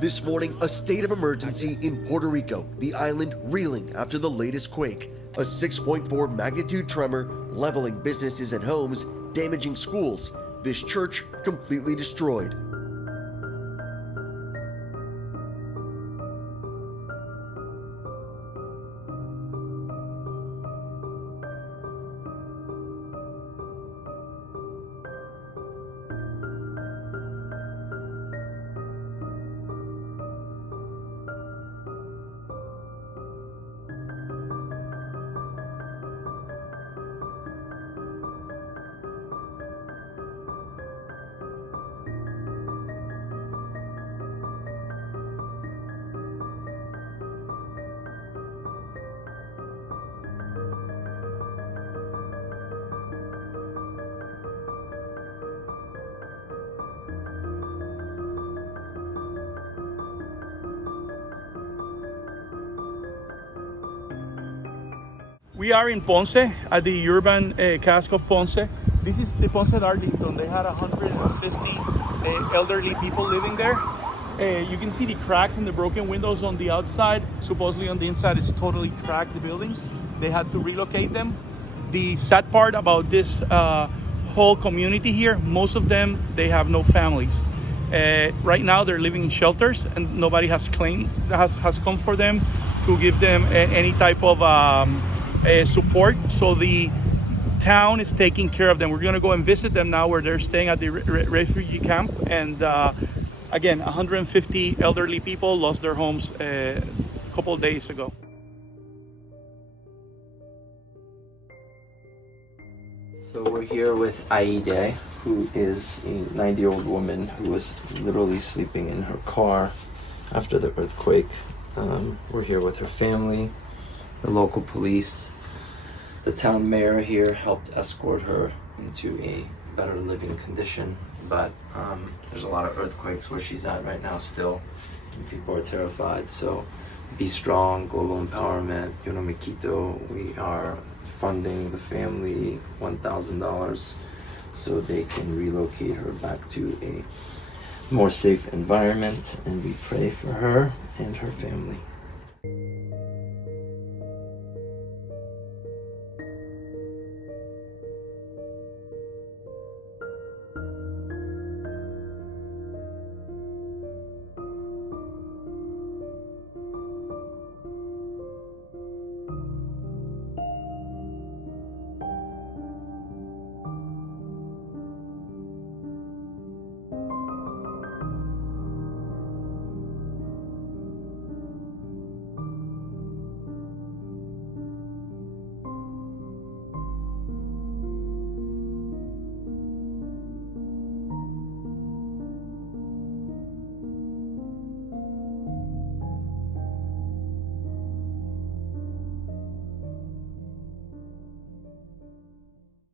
This morning, a state of emergency in Puerto Rico, the island reeling after the latest quake. A 6.4 magnitude tremor leveling businesses and homes, damaging schools. This church completely destroyed. We are in Ponce at the urban cask of Ponce. This is the Ponce Darlington. They had 150 elderly people living there. You can see the cracks and the broken windows on the outside. Supposedly on the inside it's totally cracked, the building. They had to relocate them. The sad part about this whole community here, most of them, they have no families. Right now they're living in shelters and nobody has come for them to give them any type of support. So the town is taking care of them. We're gonna go and visit them now where they're staying at the refugee camp. And again, 150 elderly people lost their homes a couple of days ago. So we're here with Aide, who is a 90-year-old woman who was literally sleeping in her car after the earthquake. We're here with her family, the local police. The town mayor here helped escort her into a better living condition, but there's a lot of earthquakes where she's at right now still, and people are terrified. So BStrong, Global Empowerment, YNMQ, we are funding the family $1,000 so they can relocate her back to a more safe environment, and we pray for her and her family.